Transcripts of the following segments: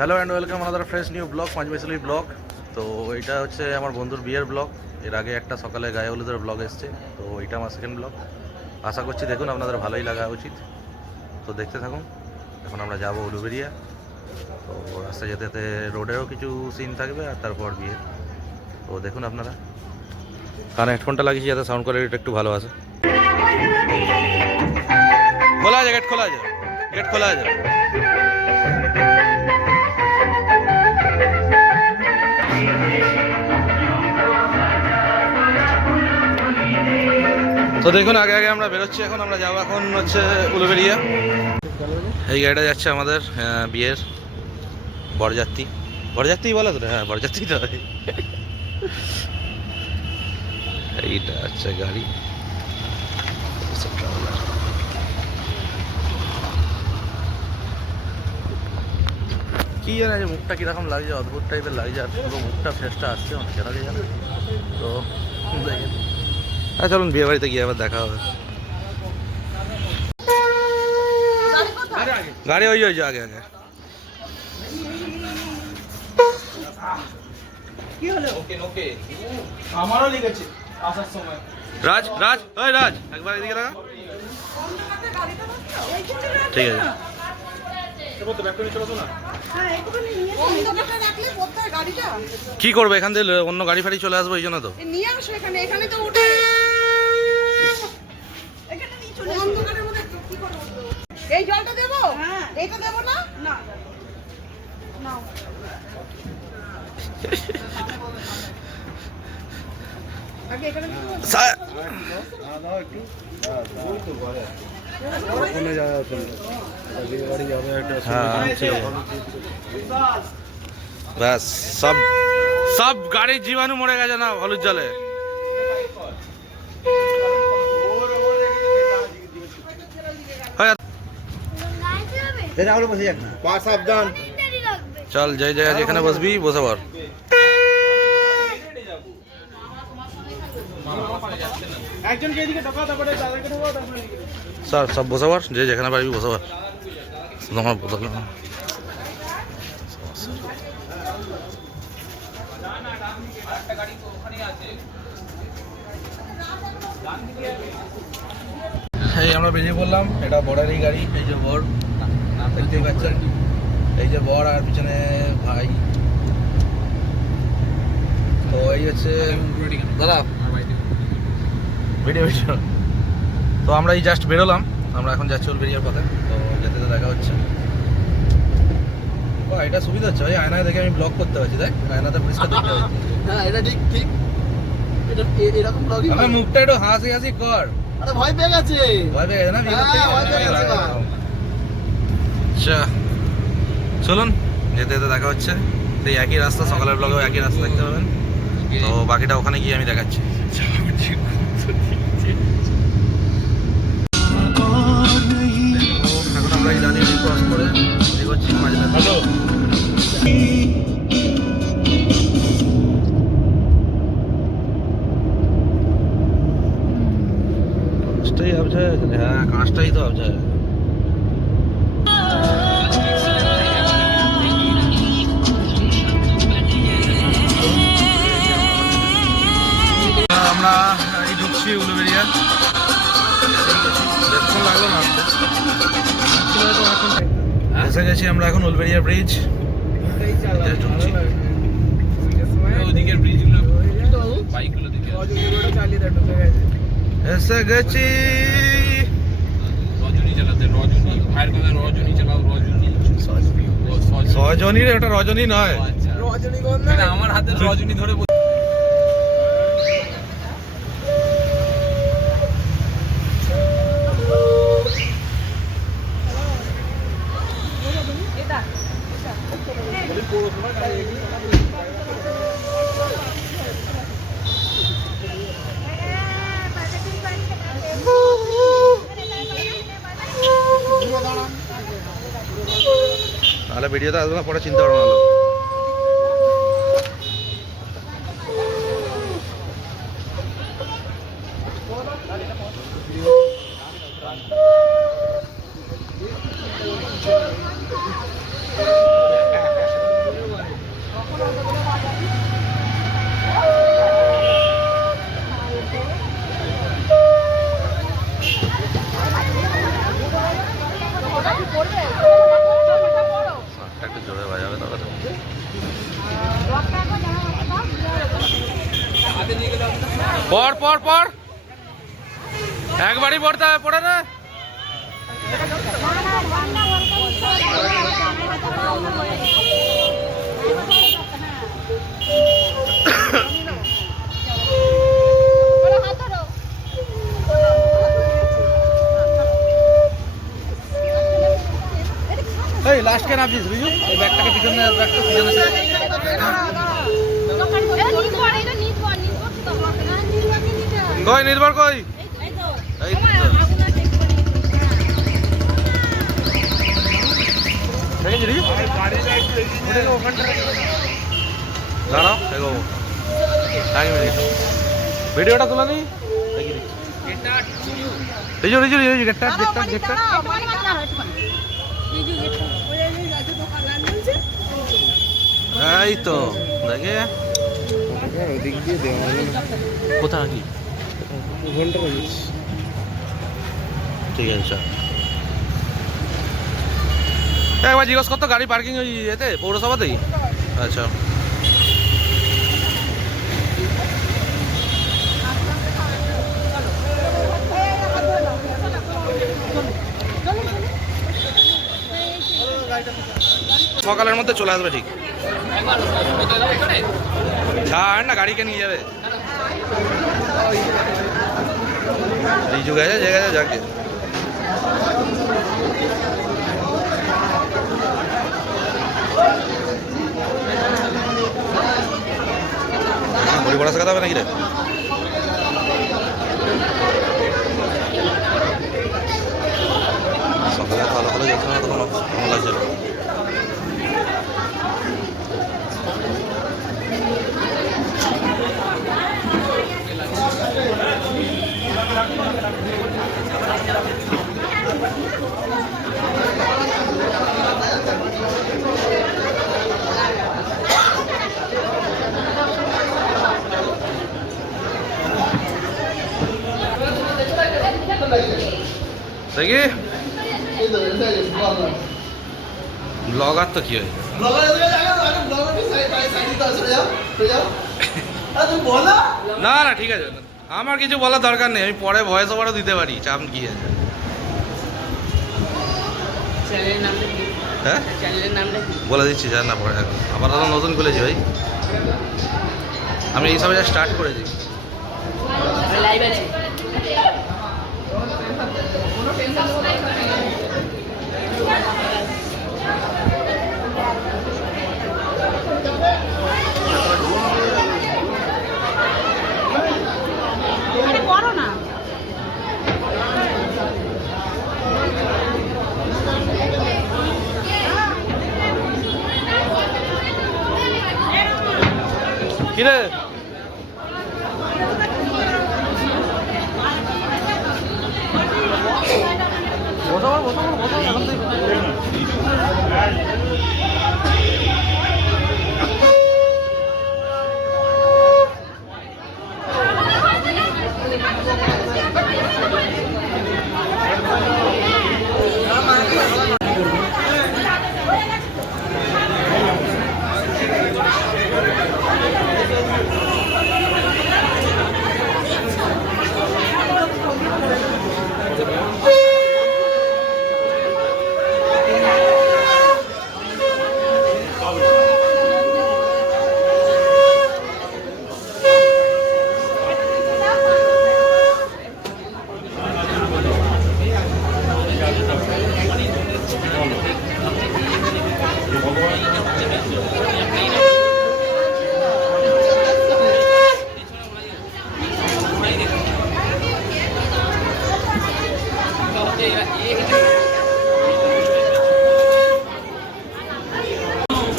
Hello and welcome another fresh new blog Panchmishali blog. তো এটা হচ্ছে আমার বন্ধুর বিয়ের ব্লগ। এর আগে একটা সকালে গায়ে হলুদের ব্লগ এসছে, তো এটা আমার সেকেন্ড ব্লগ। আশা করছি দেখুন আপনাদের ভালোই লাগা উচিত, তো দেখতে থাকুন। এখন আমরা যাবো উলুবেড়িয়া। তো রাস্তায় যেতে যেতে রোডেরও কিছু সিন থাকবে আর তারপর বিয়ে, তো দেখুন আপনারা। কারণ হেডফোনটা লাগিয়েছি যাতে সাউন্ড কোয়ালিটিটা একটু ভালো আসে। খোলা আছে, গেট খোলা আছে, গেট খোলা আছে। তো দেখুন আগে আগে আমরা বেরোচ্ছি। এখন আমরা যাবো, এখন হচ্ছে উলুবেড়িয়া। এই গাড়িটা যাচ্ছে আমাদের বিয়ের বরযাত্রী। বরযাত্রী বলে তো, হ্যাঁ বরযাত্রী তো। এইটা হচ্ছে গাড়ি, কি জানে মুখটা কিরকম লাগছে, অদ্ভুত টাইপের লাগছে। আর পুরো মুখটা ফেসটা আসছে অনেক কেন জানে। তো চলুন বিয়ে বাড়িতে গিয়ে আবার দেখা হবে। গাড়ি ওই ওই আগে আগে। কি হলো? ওকে ওকে আমারও লিখেছে আসার সময়। রাজ রাজ ওই রাজ একবার এদিকে লাগা। ঠিক আছে, কি করবে এখান থেকে অন্য গাড়ি ফাড়ি চলে আসবো এই জন্য তো নিয়ে আসো এখানে, এখানে তো উঠে এই জলটা দেবো, এইটা দেবো না না নাও। আগে এখানে ব্যাস সব সব গাড়ির জীবাণু মরে গেছে না হলুদ জলে। চল যাই যাই, যেখানে বসবি বসে পড়। স্যার সব বসে পড়, যে যেখানে পারবি বসে পড়। তোমার বদল এই আমরা বেরিয়ে পড়লাম। এটা বরেরই গাড়ি, এই যে বর দেখতেই পাচ্ছেন, এই যে বর আর পিছনে ভাই। তো এই হচ্ছে দাদা ভিডিও ভিডিও। তো আমরা এই জাস্ট বেরোলাম, আমরা এখন যাচ্ছি উলুবেড়িয়ার পথে। তো যেতে দেখা হচ্ছে। এটা সুবিধা হচ্ছে ভাই, আয়নায় দেখে আমি ব্লগ করতে পারছি। দেখ আয়নাতে পরিষ্কার দেখতে পাচ্ছি। হ্যাঁ এটা ঠিক ঠিক, এটা এরকম ব্লগই আমার মুখটা একটু হাসি হাসি কর। আরে ভয় পেয়ে গেছে, ভয় পেয়ে গেছে না? ভয় পেয়ে গেছে। আচ্ছা চলুন, যেতে যেতে দেখা হচ্ছে। সেই একই রাস্তা, সকালের ব্লগেও একই রাস্তা দেখতে পাবেন। তো বাকিটা ওখানে গিয়ে আমি দেখাচ্ছি। এখন আমরা এই জানি ক্রস করে এগোচ্ছি মাঝে। হ্যালো কাঁচটাই আবঝায় আছে। হ্যাঁ কাঁচটাই তো আবঝায়। আমরা এই ঢুকছি উলুবেড়িয়া। বেশক্ষণ লাগলো না আসতে, এসে গেছি আমরা এখন উলুবেড়িয়া ব্রিজ। ঢুকছি ওদিকের ব্রিজগুলো বাইকগুলো দিকে এসে গেছি। রজনী চালাতে, রজনী ভাইয়ের কথা, রজনী চালাও, রজনী সজনী রে, ওটা রজনী নয়। রজনীগন্ধা আমার হাতে রজনী ধরে তাহলে ভিডিওতে আসবে না, পরে চিন্তা করবো না। পর পর পর একবারই পড়তে হবে, পড়ে না। এই লাস্ট কেন আপনি বিজু এই ব্যাগটাকে পিছনে ব্যাগটা পিছনে কই নির্ভর কই এই দাঁড়াও এগো এক মিনিট ভিডিওটা তোলা নেই রিজু রিজু রিজু গেটটা গেটটা গেটটা এই তো দেখে ওদিক দিয়ে দেওয়া হবে না। কোথায় কি ঘন্টা বাজিস ঠিক আছে চল একবার জিজ্ঞেস করতো গাড়ি পার্কিং ওই এতে পৌরসভাতেই আচ্ছা সকালের মধ্যে চলে আসবে ঠিক ছাড় না গাড়িকে নিয়ে যাবে রিজু গেছে যে গেছে যাকে বড়ি বড়া শেখাতে হবে নাকি রে সকালে ভালো ভালো যেত না তো কোনো কেমন লাগছে না দেখি ব্লগার তো কি হয় না না ঠিক আছে আমার কিছু বলার দরকার নেই আমি পরে ভয়েস ওভারও দিতে পারি চাপ কি আছে হ্যাঁ বলে দিচ্ছি জান না পরে আবার দাদা নতুন খুলেছি ভাই আমি এইসবে যা স্টার্ট করেছি কিরে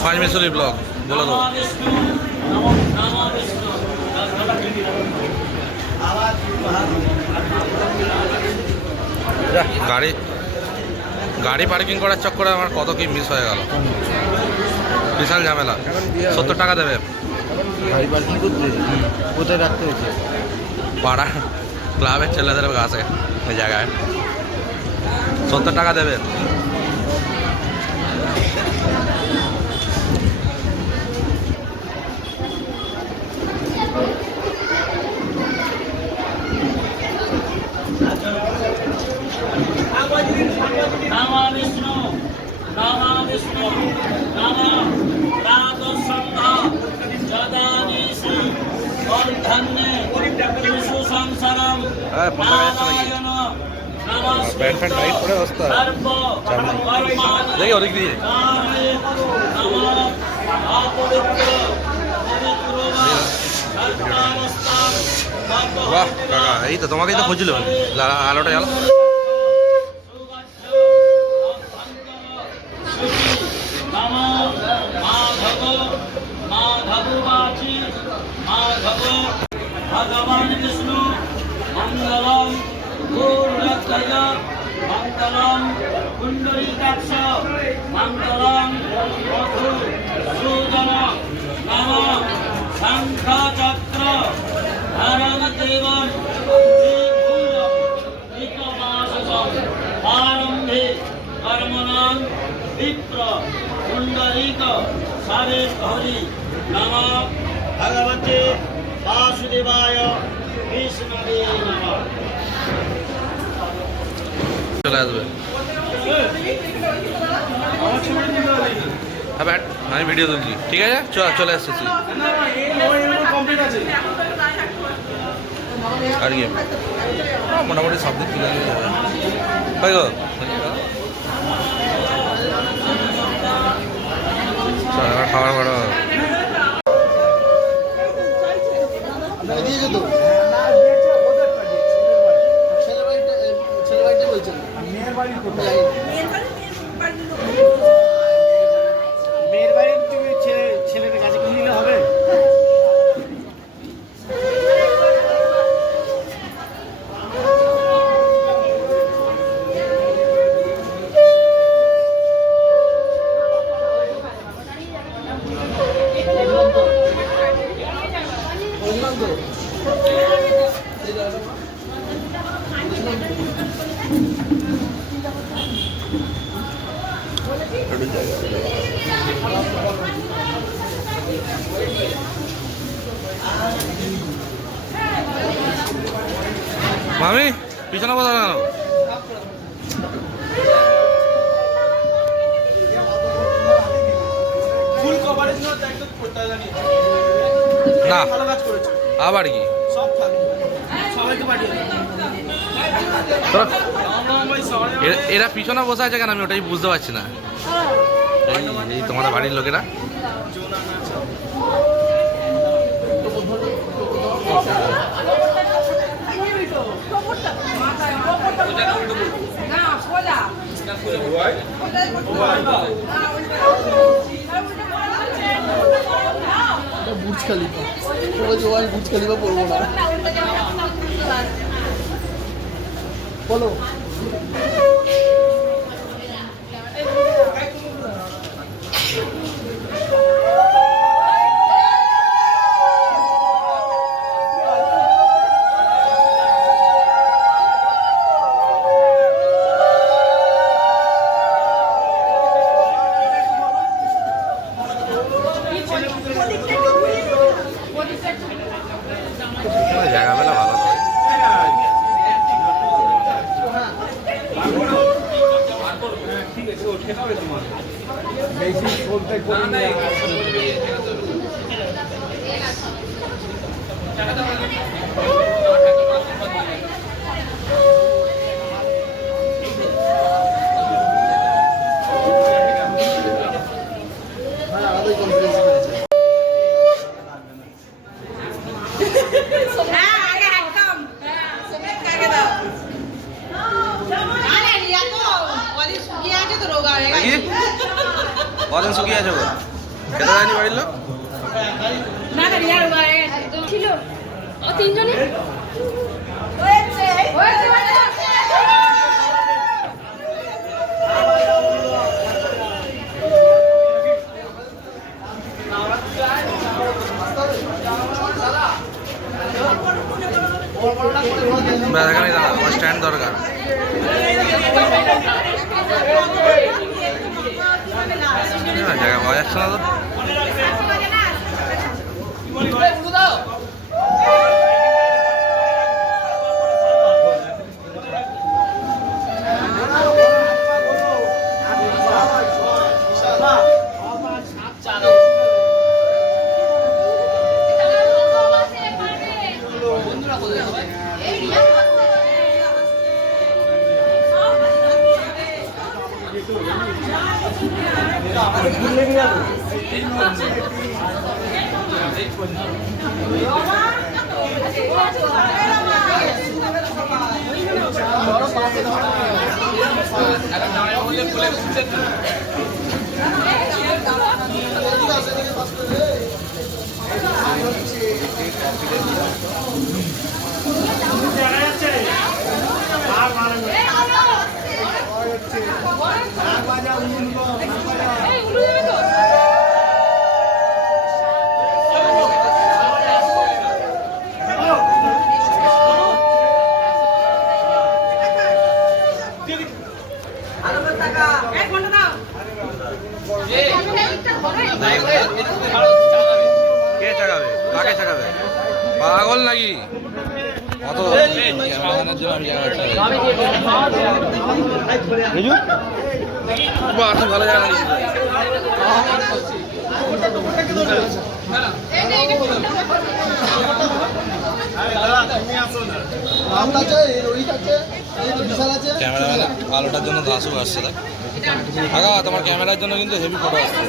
পাঁচমেশ্বরী ব্লগ বলে দেবো গাড়ি গাড়ি পার্কিং করার চক্করে আমার কত কি মিস হয়ে গেল বিশাল ঝামেলা 70 টাকা দেবে গাড়ি পার্কিং করতে কোথায় রাখতে হয়েছে পাড়া ক্লাবের ছেলেদের কাছে ওই জায়গায় 70 টাকা দেবে হ্যাঁ ফোন লাগাচ্ছে নাকি প্যান্ট ফ্যান্ট টাইট করে অবস্থা চাপ নেই দেখি ওদিক দিয়ে বাহ কাকা এই তো তোমাকেই তো খুঁজছিল আলোটা জ্বালো भगवान विष्णु मंगलम गौरक्षय मंगलम कुंडलीकाक्ष मंगलम मधु सूदन नम शंख चक्र धरण देवम आरंभे कर्मणां विप्र कुंडलीक सारे हरि नम भगवते वासुदेवाय विष्णवे नमः চলে আসবে হ্যাঁ ব্যাট আমি ভিডিও তুলছি ঠিক আছে চলে আসতেছি কমপ্লিট আছে আর কি মোটামুটি সব দিক তুলে নিয়ে যাবে তাই গো খাবার ভাড়া দিয়েছে তো ছেলে বাড়িটা বলছেন মেয়ের বাড়ি কোথায় যাই মেয়ের বাড়ি তুমি ছেলের কাছে কিনে নিলে হবে বললাম তো মামি পিছনে বসা কেন ফুল কভারেজ না একদম করতে জানি না ভালো কাজ করেছো আবার কি সব থাকবে সবাইকে পাঠিয়ে দাও তোরা- ভাই সবাই এরা পিছনে বসে আছে কেন আমি ওটাই বুঝতে পারছি না এই তোমাদের বাড়ির লোকেরা বুর্জ খালিফা বলেছে ও আমি বুর্জ খালিফা পড়বো না বলো জায়গা বেলা ভালো হয় আলাদাই কনফিডেন্স করেছে দেখি কদিন শুকিয়ে আছে গো খেতে যায়নি বাড়ির লোক ছিল ও তিনজনে ব্যাস এখানেই দাঁড়া আমার স্ট্যান্ড দরকার জায়গা পাওয়া যাচ্ছে না তো কে চাকাবে? কাকে চাকাবে? পাগল নাকি? অত বাগানের জন্য আমি জায়গা ভালো জায়গা নাকি? ক্যামেরাম্যান আলোটার জন্য ধাসু আসছে দেখ। আগা তোমার ক্যামেরার জন্য কিন্তু হেভি ফটো আসছে।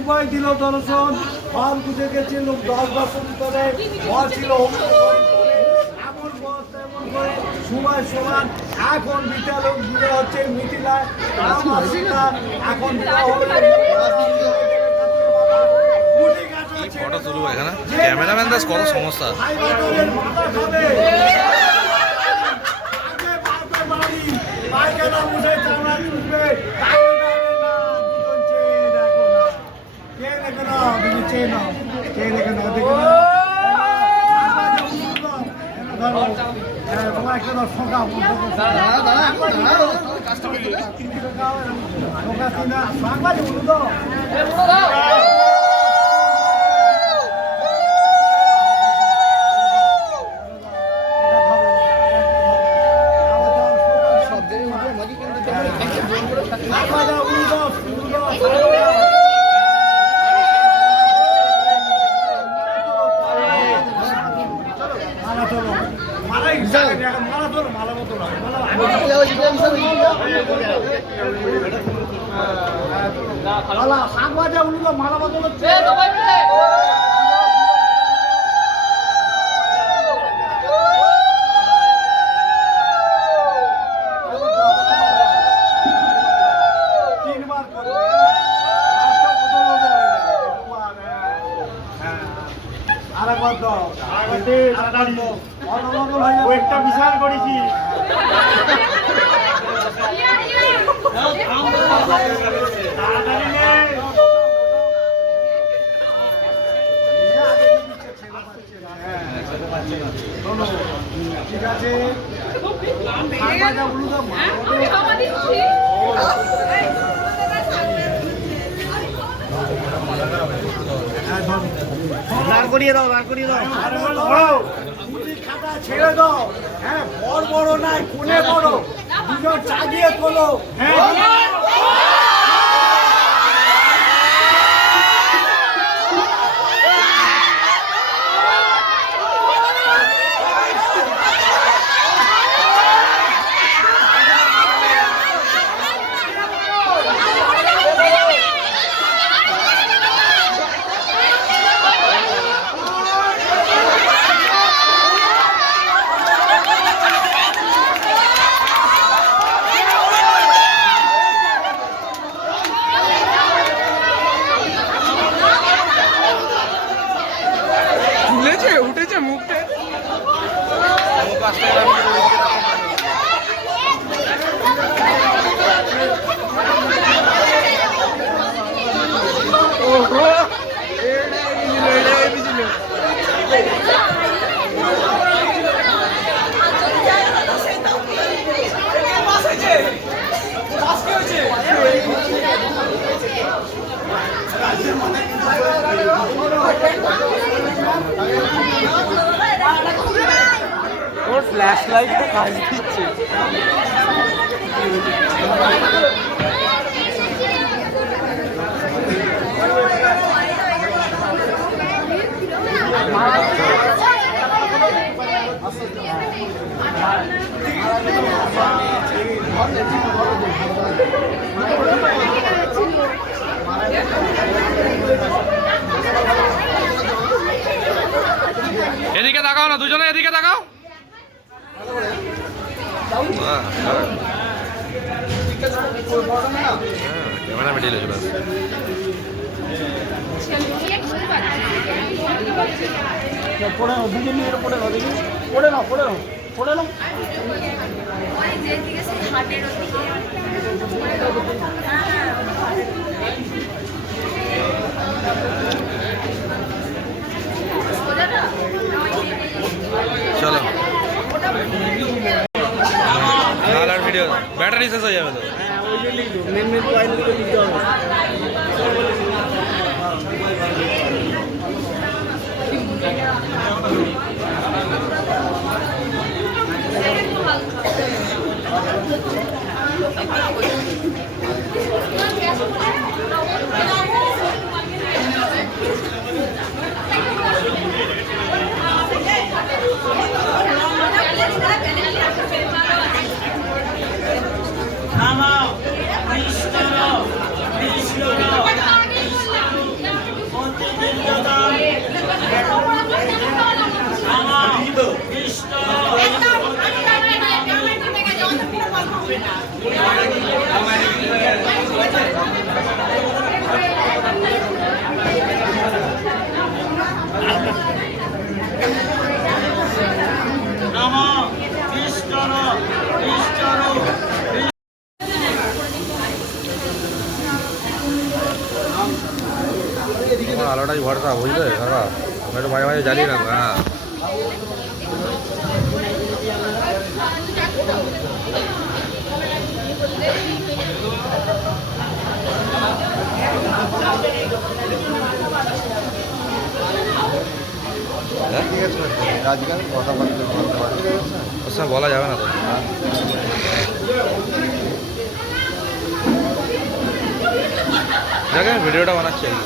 উভয় দিল দর্শন ঘর বুঝে গেছে লোক 10 বছর ধরে ঘর ছিল এমন সময় সমান এখন বিদ্যালয় ঘুরে হচ্ছে মিথিলায় এখন ফটো তুলবো এখানে ক্যামেরাম্যান দাস কত সমস্যা। তোমার একটা সংখ্যা মালা বদল হচ্ছে একটা বিশাল করেছি ঠিক আছে দাঁড় করিয়ে দাও খাতা ছেড়ে দাও। হ্যাঁ বড় বড় নাই কোনে বড় দুজন চাগিয়ে তোলো। হ্যাঁ উঠেছে মুখটা ফ্ল্যাশ লাইটটা কাজ দিচ্ছে। এদিকে তাকাও না, দুজনে এদিকে তাকাও। ক্যামেরা মিডিয়ে চলে আসবে। পড়ে নাও, দুজন নিয়ে পড়ে নাও, দেখি পড়ে নাও, পড়ে নাও, পড়ে নাও। চলো আর ভিডিও ব্যাটারি শেষ হয়ে যাবে তো। ওই জন্যই তো মেন মেন পয়েন্টগুলো দিতে হবে। নামাও বিষ্ণুর বিষ্ণুর প্রতিদিনতাম নামাও বিষ্ণু নামাও বিষ্ণুর বিষ্ণুর আমার আলোটাই ভরসা, বুঝলে দাদা, আমি একটু মাঝে মাঝে জ্বালিয়ে রাখবো। হ্যাঁ ওর সঙ্গে বলা যাবে না তো। দেখেন ভিডিওটা বানাচ্ছি আর কি,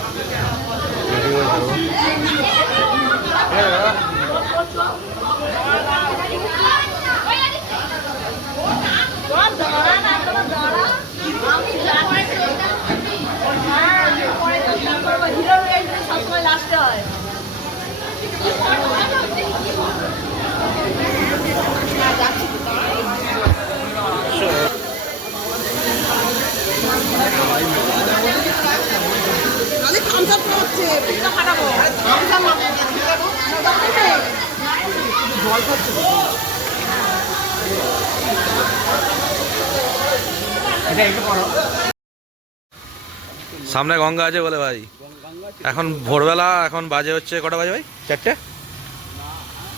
ভিডিও ছাড়বো। সামনে গঙ্গা আছে বলে ভাই। এখন ভোরবেলা, এখন বাজে হচ্ছে কটা বাজে ভাই?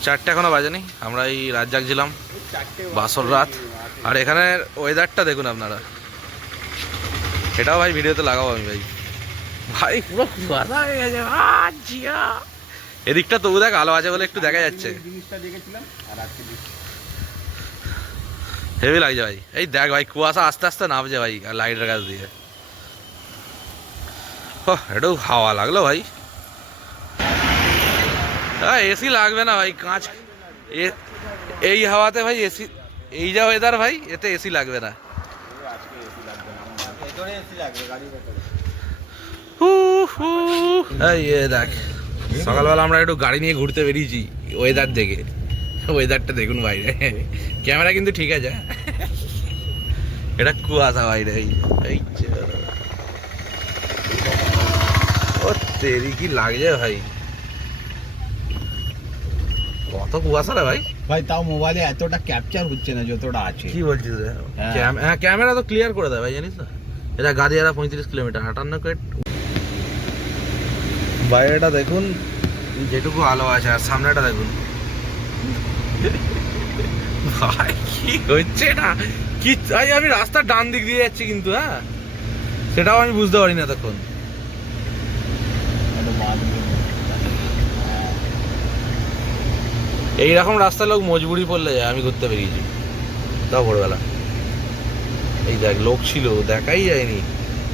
4টে এখনো বাজেনি। আমরা এই রাত জাগছিলাম, বাসর রাত। আর এখানের ওয়েদারটা দেখুন আপনারা, এটাও ভাই ভিডিওতে লাগাবো আমি ভাই। ভাই পুরো কুয়াশা হয়ে গেছে। এদিকটা তবু দেখ আলো আছে বলে একটু দেখা যাচ্ছে, হেভি লাগছে ভাই। এই দেখ ভাই কুয়াশা আস্তে আস্তে নামছে ভাই লাইটের কাছ দিয়ে। এটাও হাওয়া লাগলো ভাই। হ্যাঁ এসি লাগবে না ভাই, কাঁচ এই হাওয়াতে ভাই এসি, এই যা ওয়েদার ভাই, এতে এসি লাগবে না। এই দেখ সকালবেলা আমরা একটু গাড়ি নিয়ে ঘুরতে বেরিয়েছি ওয়েদার দেখে। ওয়েদারটা দেখুন বাইরে, ক্যামেরা কিন্তু ঠিক আছে, এটা কুয়াশা বাইরে। এই ও তেরি কি লাগছে ভাই, কত কুয়াশা রে ভাই। ভাই তাও মোবাইলে এতটা ক্যাপচার হচ্ছে না যতটা আছে। কি বলছিস রে? হ্যাঁ ক্যামেরা তো ক্লিয়ার করে দেয় ভাই, জানিস না? এটা গাদিয়ারা 35 কিলোমিটার, 58 বাইরেটা দেখুন যেটুকু আলো আছে, আর সামনেটা দেখুন ভাই কি হচ্ছে না কি। আমি রাস্তার ডান দিক দিয়ে যাচ্ছি কিন্তু, হ্যাঁ সেটাও আমি বুঝতে পারি না তখন। এইরকম রাস্তায় লোক মজবুরি পড়লে যায়। আমি ঘুরতে বেরিয়েছি তাও ভোরবেলা। এই দেখ লোক ছিল, দেখাই যায়নি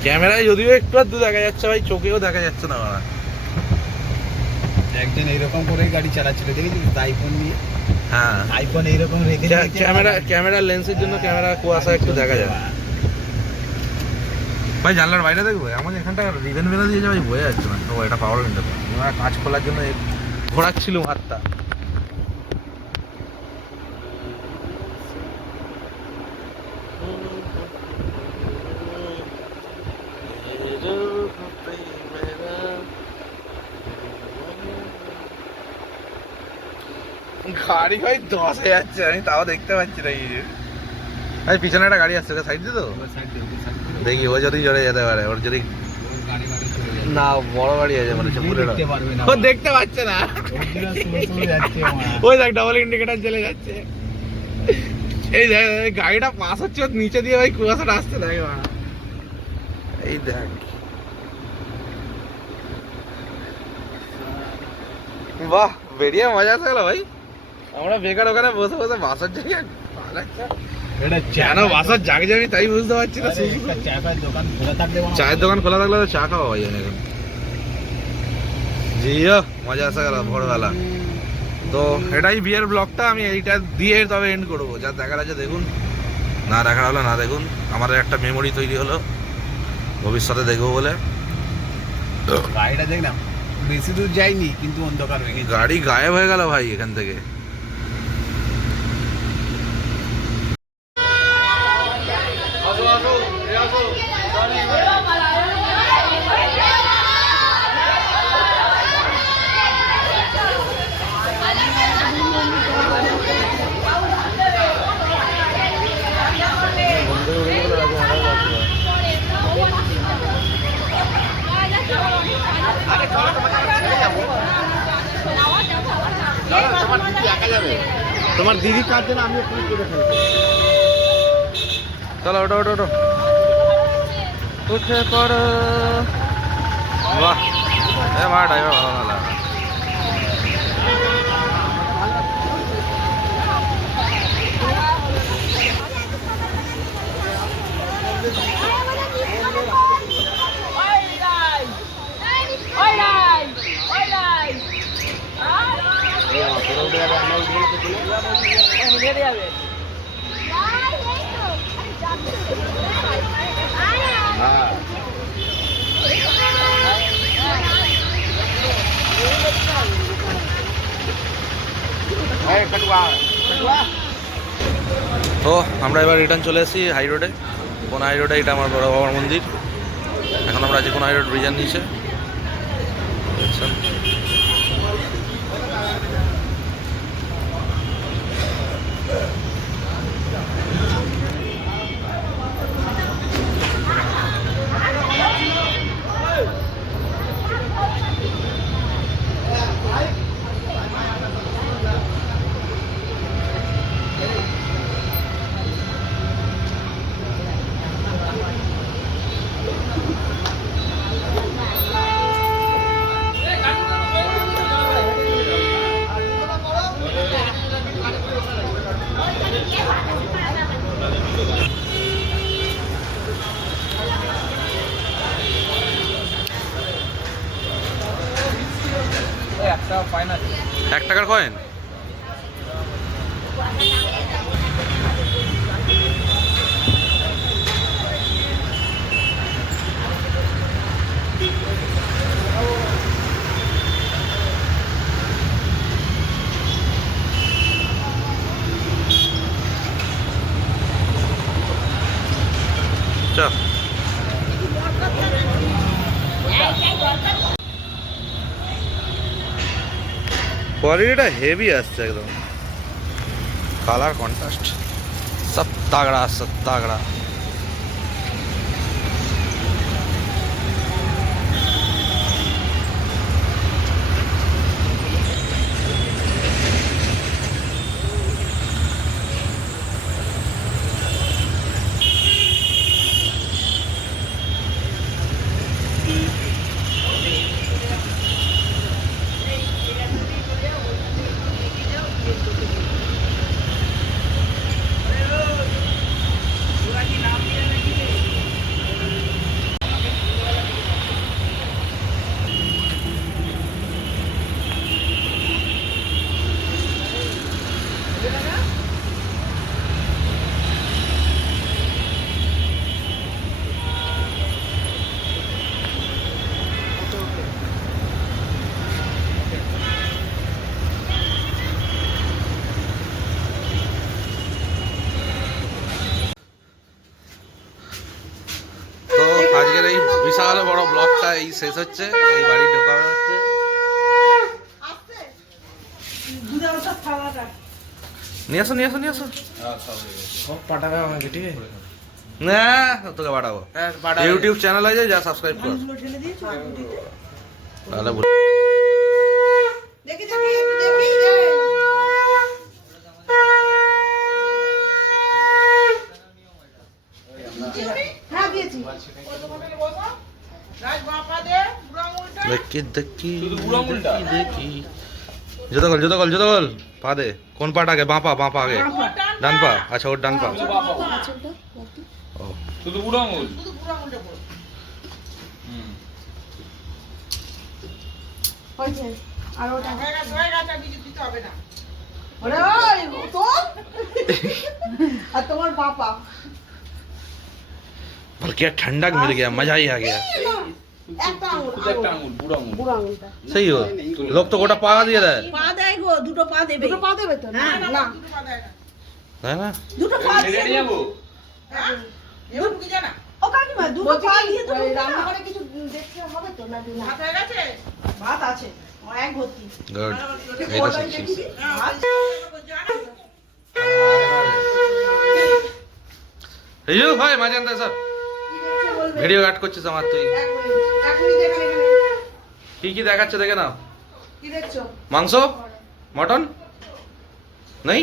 ক্যামেরায়, যদিও একটু আধটু দেখা যাচ্ছে ভাই, চোখেও দেখা যাচ্ছে না বাবা। একজন এইরকম করেই গাড়ি চালাচ্ছিল, দেখেছিস আইফোন নিয়ে? হ্যাঁ, আইফোন এইরকম রেখে ক্যামেরার লেন্সের জন্য ক্যামেরা কুয়াশা একটু দেখা যায়। ভাই জানলার বাইরে দেখবো, আমাদের এখানটা রিভেন বেলা দিয়ে ভাই বোঝা যাচ্ছে না। ও এটা পাওয়ার উইন্ডো, কাঁচ খোলার জন্য ঘোরাচ্ছিল হাতটা। গাড়ি ভাই 10-এ যাচ্ছে, আমি তাও দেখতে পাচ্ছি না। ভাই পিছনে একটা গাড়ি আসছে, সাইড দিয়ে তো দেখি, ও যদি জড়ে যেতে পারে, ওর যদি না বড় গাড়ি আছে মানে ও দেখতে পাচ্ছে না। ওই দেখ ডাবল ইন্ডিকেটার জ্বলে যাচ্ছে। এই দেখ গাড়িটা পাস হচ্ছে, ওর নিচে দিয়ে ভাই কুয়াশাটা আসছে, দেখ এই দেখ। বাহ, বেরিয়ে মজা আসে গেল ভাই। আমরা বেকার ওখানে বসে বসে বাসার জায়গায় কেন বাসার জাগে যাবি তাই বুঝতে পারছি না। চায়ের দোকান খোলা থাকলে তো চা খাওয়া যায় না এখন। জিও মজা আসা গেল ভোরবেলা। তো এটাই বিয়ের ব্লগটা, আমি এইটা দিয়ে তবে এন্ড করবো। যা দেখার আছে দেখুন, না দেখার হলো না দেখুন। আমাদের একটা মেমোরি তৈরি হলো, ভবিষ্যতে দেখবো বলে। গাড়িটা দেখ না, বেশি দূর যায়নি কিন্তু অন্ধকার হয়ে গেছে। গাড়ি গায়েব হয়ে গেল ভাই এখান থেকে। তোমার দিদি কার জন্য আমি একটু করে ফেলবো। চলো ওটো ওটো ওটো উঠে পড়ো। বাহ, এ মা ড্রাইভার ভালো না লাগে। তো আমরা এবার রিটার্ন চলে এসেছি হাই রোডে। কোন হাই রোডে? এটা আমার বড় বাবার মন্দির। এখন আমরা আছি কোন হাই রোড ব্রিজের নিচে। এক টাকার কয়েন। চল क्वालिटी हेवी আসছে একদম, কালার কন্ট্রাস্ট সব তাগড়া সব তাগড়া। ব্লগটা এই শেষ হচ্ছে, এই বাড়ি ঢোকা হচ্ছে। নিয়ে আসো নিয়ে আসো নিয়ে আসো। সব পাঠাবে আমাকে, ঠিক আছে? না তোকে পাঠাবো, ইউটিউব চ্যানেল আছে, যা সাবস্ক্রাইব কর। তাহলে দেখি দেখি একটু দেখি হ্যাঁ দিয়েছি রাজ বাপা দে বুড়ো আঙুলটা দেখি দেখি শুধু বুড়ো আঙুলটা? দেখি। জুতো কল জুতো কল জুতো কল, পা দে। কোন পাটা আগে? বাঁ পা আগে, ডান পা। আচ্ছা ওর ডান পা। ও শুধু বুড়ো আঙুল? শুধু বুড়ো আঙুলটা পড়ো হয়েছে আর ওটা হয়ে গেছে আর কিছু দিতে হবে না ওরে ওই তো আর তোমার বাবা पर क्या ठंडक मिल गया, मजा ही आ गया। একটা আঙুল শুধু একটা আঙুল, বুড়ো আঙুল। বুড়ো আঙুলটা सही हो, लोग तो गोटा पा दिए था, পা দেয় গো, দুটো পা দেবে। দুটো পা দেবে তো না না है না? দুটো পা ঢেকে দিয়ে নিয়ে যাবো? এবার ঢুকে যা না ও কাকিমা দুটো পা দিয়ে তো ঢুকবে না। রান্নাঘরে কিছু দেখতে হবে তো না না ভাত হয়ে গেছে ভাত আছে ও এক ভর্তি। गुड, এই তো শিখছিস। রিজু ভাই মাঝে আনতে স্যার, ভিডিও কাট করছিস আমার তুই। এক মিনিট এখানে কি কি দেখাচ্ছে দেখে নাও। কি দেখছো মাংস, মটন নেই?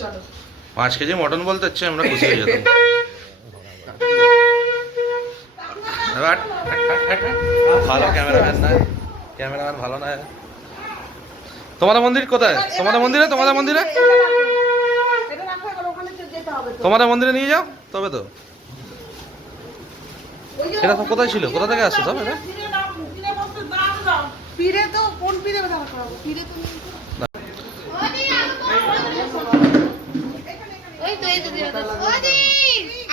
চলো 5 কেজি মটন বলতে হচ্ছে, আমরা খুশি হয়ে যেতাম। এবার, ভালো ক্যামেরাম্যান না, ক্যামেরাম্যান ভালো না। তোমাদের মন্দির কোথায়? তোমাদের মন্দিরে, তোমাদের মন্দিরে, এটা রাখো এবার ওখানে যেতে হবে তো তোমাদের মন্দিরে নিয়ে যাও তবে তো। ওই যে এটা সব কোথায় ছিল? কোথা থেকে আসছে সব এটা? পিড়ে তো কোন পিড়ে ব্যবহার করাবো পিড়ে তো নেই তো।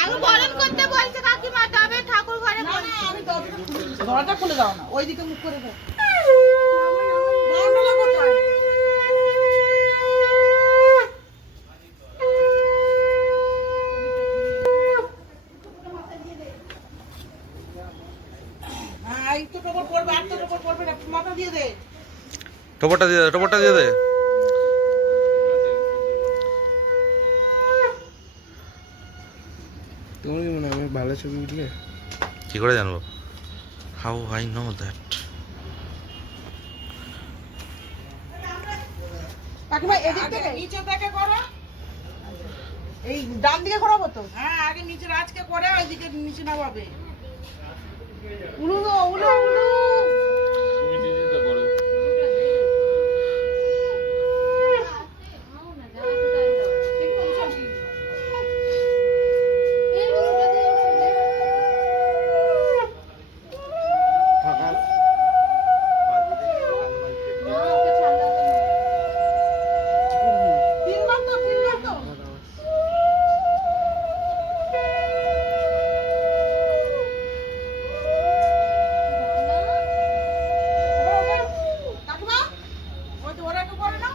আলু বরণ করতে বলছে কাকিমা, তবে ঠাকুর ঘরে আমি দরজাটা খুলে দাও না ওইদিকে মুখ করে দাও বারান্দাটা কোথায় হ্যাঁ এই তো টোপর পড়বে আর তো টোপর পড়বে না মাথা দিয়ে দে টোপরটা দিয়ে দে, টোপরটা দিয়ে দে। তোমার কি মনে হয় আমি ভালো ছবি উঠলে? কি করে জানবো? How I know that? কাকিমা এদিক থেকে নিচে থেকে করো এই ডান দিকে ঘোরাবো তো হ্যাঁ আগে নিচে রাজকে করে ওইদিকে নিচে নামাবে উলু উলু উলু তুমি দিদিটা করো। তিনবার তো কাকিমা ওই তো ওরা একটু করে না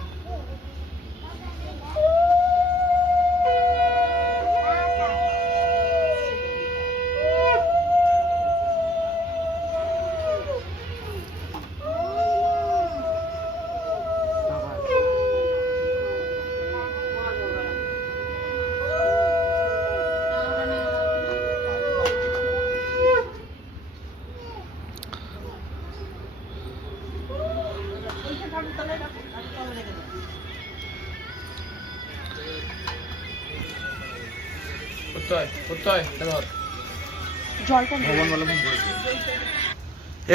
কোথায় ধর জলটা ভগবান ভালো ফোন করেছে।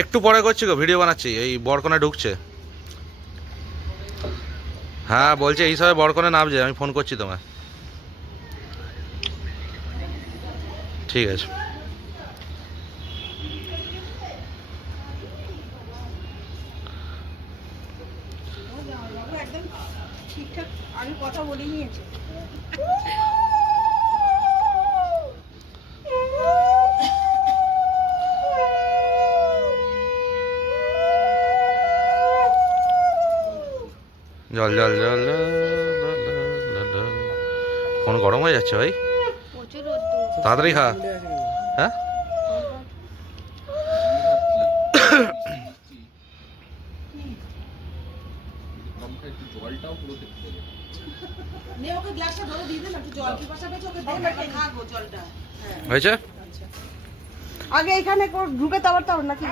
একটু পরে করছি গো, ভিডিও বানাচ্ছি, এই বরকনে ঢুকছে। হ্যাঁ বলছে এই সবাই বরকনে নামছে, আমি ফোন করছি তোমায়। ঠিক আছে। একদম ঠিকঠাক আমি কথা বলে নিয়েছি জল জল জল জল। ফোন গরম হয়ে যাচ্ছে ভাই, প্রচুর রোদ্দুর। তাড়াতাড়ি খা। হ্যাঁ নে ওকে গ্লাসটা ধরে দিয়ে দে না, একটু জল পিপাসা পেয়েছে, ওকে দে না, একটা খাবো জলটা। হয়েছে? আগে এখানে ঢুকে তারপর তারপর নাকি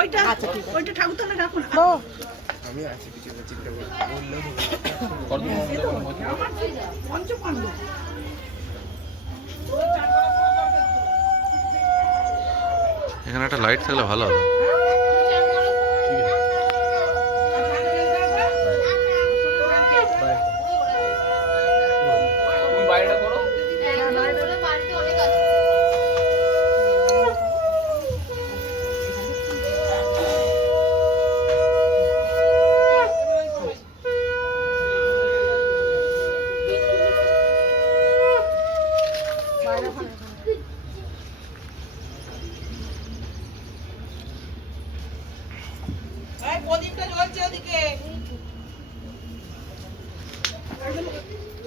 ওইটা আচ্ছা ঠিক আছে। ওইটা ঠাকুরতলা রাখুন। তো এখানে একটা লাইট থাকলে ভালো হতো। তুমি বাইরেটা করো। বাড়িতে অনেক আছে। এই প্রদীপটা জ্বলছে ওদিকে,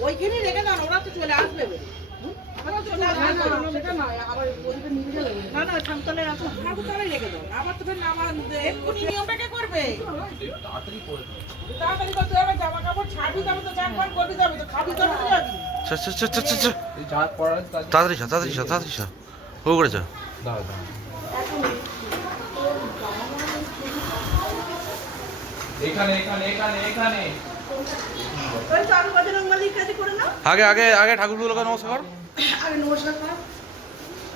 ওইখানে রেখে দাও, ওরা তো চলে আসবে। ওরা চলে আসবে, সেটা নয়, আবার প্রদীপে নিভে যাবে। না না ঠাকুরতলা রাখুন। ঠাকুরতলায় রেখে দাও, আবার তুমি নামা এক্ষুনি নিয়মটা কে করবে? তাড়াতাড়ি করতে হবে, জামা কাপড় ছাড়বি তবে তো চান পান করবি, তবে তো খাবি তবে তো যাবি। ছা, ছা, ছা, ছা, ছা, ছা। এই যা করার কাজ তাড়াতাড়ি যা, তাড়াতাড়ি যা, তাড়াতাড়ি যা। ও করে যা। দাও দাও। এখানে এখানে এখানে এখানে ওই চালু বজরং বলির কাছে করে নাও। আগে আগে আগে ঠাকুরগুলোকে নমস্কার কর। আরে নমস্কার কর।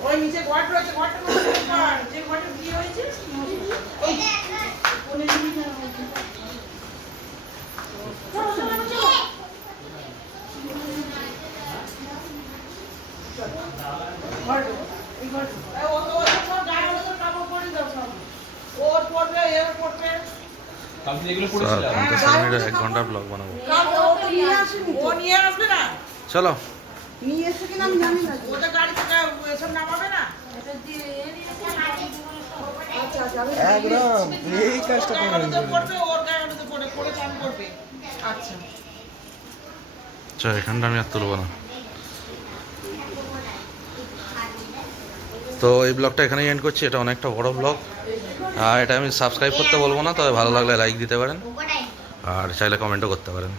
ওই নিচে ঘট রয়েছে, ঘরটা নমস্কার কর। যে ঘটে বিয়ে হয়েছে ওর পড়বে, এর পড়বে। কালকে যেগুলো স্যার পড়েছিলাম 50 মিনিটের 1 ঘন্টার ব্লগ বানাবো। ও তো নিয়ে আসেনি, ও নিয়ে আসবে না। চলো। নিয়ে এসে কিনা আমি জানি না, ওটা গাড়ি থেকে এসব নামাবে না। আচ্ছা আচ্ছা, একদম এই কাজটা করবে, ওর গাড়িতে পড়ে পড়ে চান করবে। আচ্ছা চল, এখানটা আমি আর তুলবো না। তো এই ব্লগটা এখানেই এন্ড করছি। এটা অনেকটা বড় ব্লগ, আর এটা আমি সাবস্ক্রাইব করতে বলবো না, তবে ভালো লাগলে লাইক দিতে পারেন আর চাইলে কমেন্টও করতে পারেন।